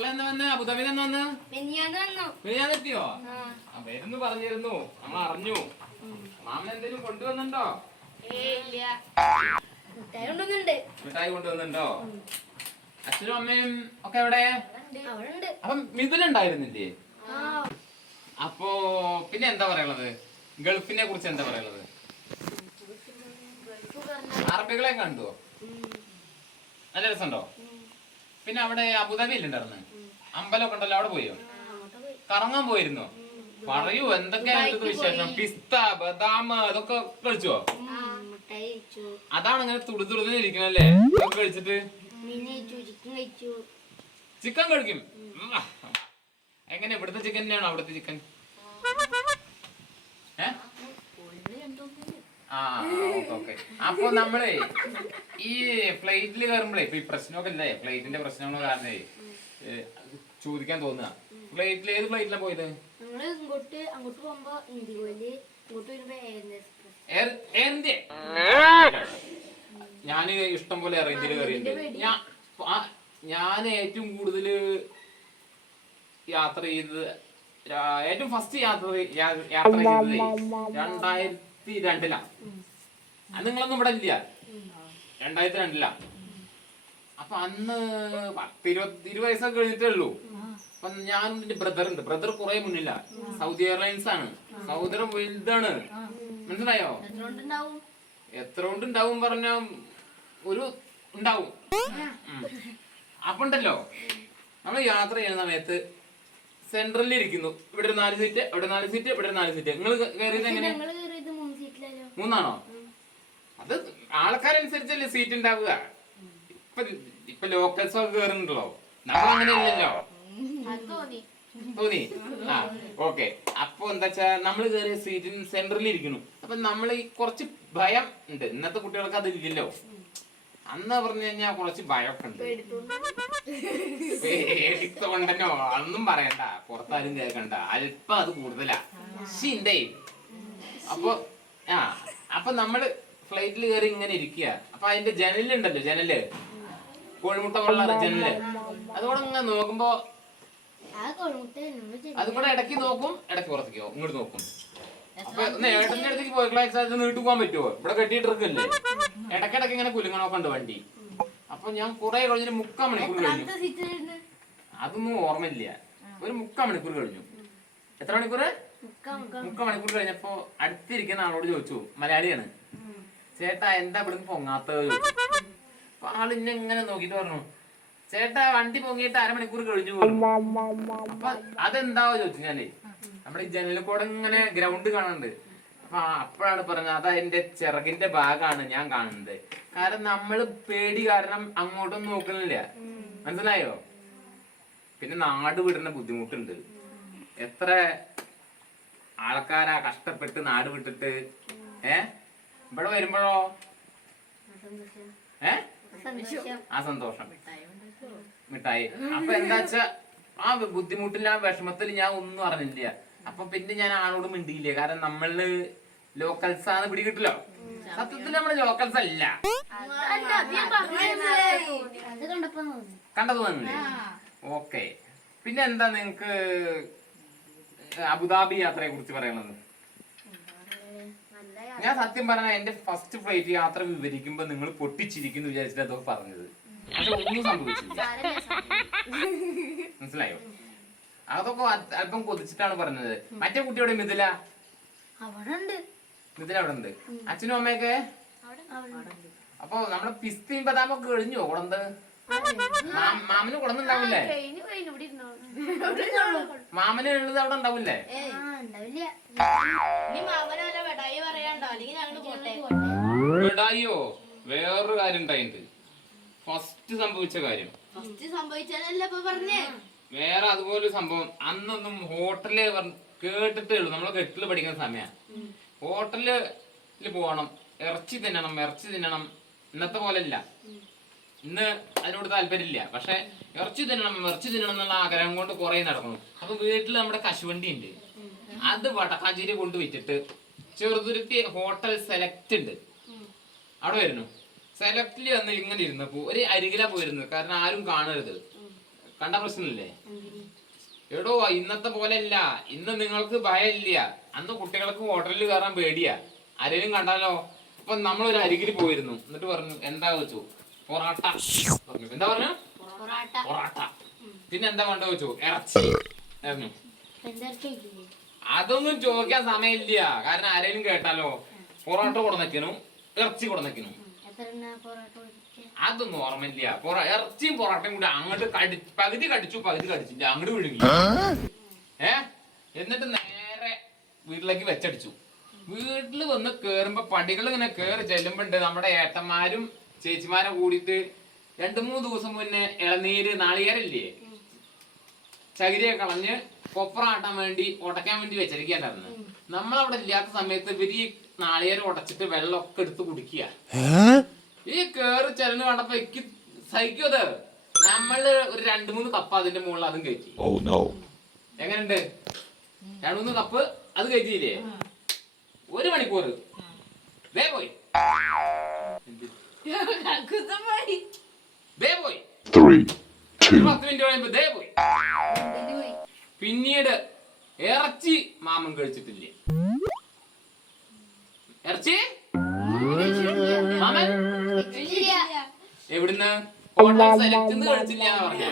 മക്കളെന്ന് വന്ന്? അബുദാബിൽ എന്ന് വന്ന്? മെനിയാന്ന് എത്തിയോ? വരുന്നു പറഞ്ഞിരുന്നു. നമ്മൾ അറിഞ്ഞു. മാമൻ എന്തെങ്കിലും കൊണ്ടുവന്നുണ്ടോ മിഠായി കൊണ്ടുവന്നുണ്ടോ അച്ഛനും അമ്മയും ഒക്കെ എവിടെ? അപ്പം മിഥുനുണ്ടായിരുന്നില്ലേ? അപ്പോ പിന്നെ എന്താ പറയുള്ളത് ഗൾഫിനെ കുറിച്ച് എന്താ പറയുള്ളത് അറബികളെ കണ്ടോ നല്ല രസമുണ്ടോ? പിന്നെ അവിടെ അബുദാബി ഉണ്ടായിരുന്നു. അമ്പലമൊക്കെ ഉണ്ടല്ലോ അവിടെ പോയോ? കറങ്ങാൻ പോയിരുന്നോ? പറയൂ എന്തൊക്കെയാണ് ഇതിന്റെ വിശേഷം? പിസ്ത ബദാം അതൊക്കെ കഴിച്ചോ? അതാണ് ഇങ്ങനെ തുടു തുടുന്ന് ഇരിക്കണല്ലേ? ഇതൊക്കെ കഴിച്ചിട്ട്? ചിക്കൻ കഴിക്കും. എങ്ങനെ? ഇവിടുത്തെ ചിക്കൻ തന്നെയാണോ അവിടുത്തെ ചിക്കൻ ഏ ആ ഓക്കെ ഓക്കെ അപ്പൊ നമ്മളെ ഈ ഫ്ലൈറ്റിൽ കയറുമ്പോഴേ ഇപ്പൊ ഈ പ്രശ്നമൊക്കെ ഇല്ലേ? ഫ്ലൈറ്റിന്റെ പ്രശ്നങ്ങൾ കാരണേ ചോദിക്കാൻ തോന്നുക. ഫ്ലൈറ്റിൽ ഏത് ഫ്ലൈറ്റിലാണ് പോയത്? ഇങ്ങോട്ട് അങ്ങോട്ട് പോകുമ്പോ ഇങ്ങോട്ട് വരുമ്പോ എയർ ഇന്ത്യ ഞാൻ ഇഷ്ടം പോലെ എയർ ഇന്ത്യയിൽ കയറിയിട്ടുണ്ട് ഞാൻ ഞാൻ ഏറ്റവും കൂടുതൽ യാത്ര ചെയ്തത് ഏറ്റവും ഫസ്റ്റ് യാത്ര യാത്ര ചെയ്തത് രണ്ടായിരത്തി രണ്ടിലാണ് അത് നിങ്ങളൊന്നും ഇവിടെ ഇല്ല. രണ്ടായിരത്തി രണ്ടിലാ. അപ്പൊ അന്ന് പത്ത് ഇരുപത്തി ഇരുപത് വയസ്സൊക്കെ കഴിഞ്ഞിട്ടേ ഉള്ളൂ. അപ്പൊ ഞാനും എന്റെ ബ്രദർ ഉണ്ട് ബ്രദർ കുറെ മുന്നില്ല സൗദി എയർലൈൻസ് ആണ്. സൗദി വലുതാണ്. മനസ്സിലായോ? എത്ര കൊണ്ട് ഉണ്ടാവും പറഞ്ഞ ഒരു ഉണ്ടാവും. അപ്പൊ ഉണ്ടല്ലോ. നമ്മൾ യാത്ര ചെയ്യുന്ന സമയത്ത് സെൻട്രലിൽ ഇരിക്കുന്നു ഇവിടെ നാല് സീറ്റ് ഇവിടെ നാല് സീറ്റ് ഇവിടെ നാല് സീറ്റ് നിങ്ങൾ കയറിയത് എങ്ങനെ ഞങ്ങൾ കയറിയത് മൂന്ന് സീറ്റിലല്ലോ മൂന്നാണോ? അത് ആൾക്കാരനുസരിച്ചല്ലേ സീറ്റ് ഉണ്ടാവുക. ഇപ്പൊ ഇപ്പൊ ലോക്കൽസ് ഒക്കെ കയറുന്നുണ്ടല്ലോ നമ്മൾ അങ്ങനെയല്ലല്ലോ അത് തോന്നി. ആ ഓക്കെ അപ്പൊ എന്താ വെച്ചാ നമ്മൾ കയറിയ സീറ്റിന് സെന്ററിൽ ഇരിക്കുന്നു. അപ്പൊ നമ്മൾ ഈ കുറച്ച് ഭയം ഉണ്ട്. ഇന്നത്തെ കുട്ടികൾക്ക് അത് ഇല്ലല്ലോ. അന്ന് പറഞ്ഞു കഴിഞ്ഞാൽ കുറച്ച് ഭയമൊക്കെ ഉണ്ട്. പേടിത്തോണ്ടനോ അതൊന്നും പറയണ്ട. പുറത്താരും കേൾക്കണ്ട അല്പം അത് കൂടുതലാ. ശിന്തേ അപ്പൊ ആ അപ്പൊ നമ്മൾ ഫ്ലൈറ്റിൽ കയറി ഇങ്ങനെ ഇരിക്കുക അപ്പൊ അതിന്റെ ജനലുണ്ടല്ലോ ജനൽ. കോഴിമുട്ട വെള്ള ജനൽ. അതുകൂടെ ഇങ്ങനെ നോക്കുമ്പോ അതുകൂടെ ഇടയ്ക്ക് നോക്കും ഇടയ്ക്ക് പുറത്തേക്കോ ഇങ്ങോട്ട് നോക്കും. അപ്പൊ ഒന്ന് ഏട്ടന്റെ അടുത്തേക്ക് പോയി ക്ലാസ് അത് നീട്ടു പോകാൻ പറ്റുമോ ഇവിടെ കെട്ടിയിട്ടിരിക്കല്ലേ? ഇടക്കിടക്ക് ഇങ്ങനെ കുലുങ്ങ ഉണ്ട് വണ്ടി. അപ്പൊ ഞാൻ കുറെ കഴിഞ്ഞൊരു മുക്കാൽ മണിക്കൂർ കഴിഞ്ഞു. അതൊന്നും ഓർമ്മയില്ല. ഒരു മുക്കാൽ മണിക്കൂർ കഴിഞ്ഞു. എത്ര മണിക്കൂർ മുക്കാ മുക്കാ മുക്കാൽ മണിക്കൂർ കഴിഞ്ഞപ്പോ അടുത്തിരിക്കുന്ന ആളോട് ചോദിച്ചു. മലയാളിയാണ്. ചേട്ടാ എന്താ ഇവിടുന്ന് പൊങ്ങാത്തത് ചോദിച്ചു. അപ്പൊ ആൾ ഇന്നെ ഇങ്ങനെ നോക്കിട്ട് പറഞ്ഞു. ചേട്ടാ വണ്ടി പൊങ്ങിയിട്ട് അരമണിക്കൂർ കഴിഞ്ഞു. അപ്പൊ അതെന്താവോ ചോദിച്ചു ഞാനേ. നമ്മുടെ ഈ ജനലിൽ കൂടെ ഇങ്ങനെ ഗ്രൗണ്ട് കാണുന്നുണ്ട് അപ്പൊ അപ്പോഴാണ് പറഞ്ഞത് അത് എന്റെ ചിറകിന്റെ ഭാഗമാണ് ഞാൻ കാണുന്നത്. കാരണം നമ്മൾ പേടി കാരണം അങ്ങോട്ടൊന്നും നോക്കുന്നില്ല. മനസ്സിലായോ? പിന്നെ നാട് വിടുന്ന ബുദ്ധിമുട്ടുണ്ട്. എത്ര ആൾക്കാരാ കഷ്ടപ്പെട്ട് നാട് വിട്ടിട്ട്? ഏ? ഇവിടെ വരുമ്പോഴോ? ഏ? ആ സന്തോഷം. മിഠായി. അപ്പൊ എന്താ വെച്ചാ ആ ബുദ്ധിമുട്ടിൽ ആ വിഷമത്തിൽ ഞാൻ ഒന്നും അറിഞ്ഞില്ല. അപ്പൊ പിന്നെ ഞാൻ ആളോട് മിണ്ടിയില്ലേ. കാരണം നമ്മൾ ലോക്കൽസ് ആണ് പിടികിട്ടില്ലോ. സത്യത്തിൽ നമ്മൾ ലോക്കൽസ് അല്ല. കണ്ടത് തന്നെ ഓക്കെ. പിന്നെ എന്താ നിങ്ങക്ക് അബുദാബി യാത്രയെ കുറിച്ച് പറയണത് ഞാൻ സത്യം പറഞ്ഞ എന്റെ ഫസ്റ്റ് ഫ്ലൈറ്റ് യാത്ര വിവരിക്കുമ്പോ നിങ്ങൾ പൊട്ടിച്ചിരിക്കുന്നു വിചാരിച്ചിട്ട് അതൊക്കെ പറഞ്ഞത്. പക്ഷെ ഒന്നും സംഭവിച്ചില്ല. മനസ്സിലായോ? അതൊക്കെ അല്പം കൊതിച്ചിട്ടാണ് പറഞ്ഞത്. മറ്റേ കുട്ടിയോടെ മിഥില? മിഥില അവിടെ ഉണ്ട് അച്ഛനും അമ്മയൊക്കെ? അപ്പൊ നമ്മുടെ പിസ്തയും ബദാമൊക്കെ കഴിഞ്ഞോ കുടന്ത് മാമിന് മാമന് കുടന്നുണ്ടാവില്ലേ കഴിഞ്ഞു കഴിഞ്ഞു ഇവിടെ ഇരുന്നോളൂ മാമന് ഉള്ളത് അവിടെ ഉണ്ടാവില്ലേ? ആ ഉണ്ടാവില്ല. ഇനി മാമനല്ല വെടായി പറയാണ്ടോ? അല്ലെങ്കിൽ ഞങ്ങൾ പോട്ടെ. വിടായോ? വേറൊരു കാര്യം ഉണ്ടായിട്ടുണ്ട് ഫസ്റ്റ് സംഭവിച്ച കാര്യം. ഫസ്റ്റ് സംഭവിച്ചതല്ല ഇപ്പൊ പറഞ്ഞേ? വേറെ അതുപോലെ സംഭവം. അന്നൊന്നും ഹോട്ടലിൽ കേട്ടിട്ടുള്ളൂ കേട്ടിട്ടേ ഉള്ളൂ. നമ്മളെ കെട്ടിൽ പഠിക്കുന്ന സമയം. ഹോട്ടലിൽ പോകണം ഇറച്ചി തിന്നണം ഇറച്ചി തിന്നണം. ഇന്നത്തെ പോലെ ഇല്ല. ഇന്ന് അതിനോട് താല്പര്യമില്ല. പക്ഷെ ഇറച്ചി തിന്നണം ഇറച്ചി തിന്നണം എന്നുള്ള ആഗ്രഹം കൊണ്ട് കുറെ നടക്കുന്നു. അപ്പൊ വീട്ടിൽ നമ്മുടെ കശുവണ്ടി ഉണ്ട്. അത് വടക്കാഞ്ചേരി കൊണ്ട് വിറ്റിട്ട് ചെറുതുരുത്തി ഹോട്ടൽ സെലക്ട് ഉണ്ട്. അവിടെ വരുന്നു. സെലക്ടിൽ വന്ന് ഇങ്ങനെ ഇരുന്നപ്പോ ഒരു അരികിലാ പോയിരുന്നത്. കാരണം ആരും കാണരുത്. കണ്ട പ്രശ്നമില്ലേ? എടോ ഇന്നത്തെ പോലെ അല്ല ഇന്ന് നിങ്ങൾക്ക് ഭയമില്ല. അന്ന് കുട്ടികൾക്ക് ഹോട്ടലിൽ കയറാൻ പേടിയാ. ആരെങ്കിലും കണ്ടാലോ? അപ്പൊ നമ്മളൊരു അരികിൽ പോയിരുന്നു. എന്നിട്ട് പറഞ്ഞു എന്താ വെച്ചു പൊറാട്ട. പറഞ്ഞു എന്താ പറഞ്ഞു? പൊറോട്ട. പൊറാട്ട. പിന്നെ എന്താ വേണ്ട വെച്ചു ഇറച്ചി. ആയിരുന്നു. അതൊന്നും ചോദിക്കാൻ സമയമില്ല. കാരണം ആരെങ്കിലും കേട്ടാലോ? പൊറോട്ട കൊടുന്നക്കിനും ഇറച്ചി കൊടുത്തേ? അതൊന്നും ഓർമ്മയില്ല. പൊറ ഇറച്ചിയും പൊറോട്ടയും കൂടി അങ്ങോട്ട് കടി പകുതി കടിച്ചു പകുതി കടിച്ചില്ല. അങ്ങോട്ട് വിഴുങ്ങി. ഏ? എന്നിട്ട് നേരെ വീട്ടിലേക്ക് വെച്ചടിച്ചു. വീട്ടിൽ വന്ന് കേറുമ്പോ പടികൾ ഇങ്ങനെ കേറി ചെല്ലുമ്പോണ്ട് നമ്മുടെ ഏട്ടന്മാരും ചേച്ചിമാരും കൂടിയിട്ട് രണ്ടു മൂന്ന് ദിവസം മുന്നേ ഇളനീര് നാളികേരല്ലേ? ചകിരിയെ കളഞ്ഞ് കൊപ്രാട്ടാൻ വേണ്ടി ഉടക്കാൻ വേണ്ടി വെച്ചിരിക്കാനായിരുന്നു നമ്മളവിടെ ഇല്ലാത്ത സമയത്ത് ഇവർ ഈ നാളികേരം ഉടച്ചിട്ട് വെള്ളമൊക്കെ എടുത്ത് കുടിക്കുക. ഈ കേറി ചെലന് കണ്ടപ്പോ എനിക്ക് സഹിക്കത് നമ്മൾ ഒരു രണ്ടു മൂന്ന് കപ്പ് അതിന്റെ മുകളിൽ അതും കയറ്റി. Oh no. എങ്ങനെയുണ്ട്? രണ്ടു മൂന്ന് കപ്പ് അത് കഴിച്ചില്ലേ ഒരു മണിക്കൂർ കക്കൂസം പോയി. ദേ പോയി ഒരു പത്ത് മിനിറ്റ് കഴിയുമ്പോ ദേ പോയി പിന്നീട് ഇറച്ചി മാമൻ കഴിച്ചിട്ടില്ല? ഇറച്ചി? മാമൻ. എവിടുന്ന്? ഹോട്ടൽ സെലക്ട് കഴിച്ചില്ല പറഞ്ഞു.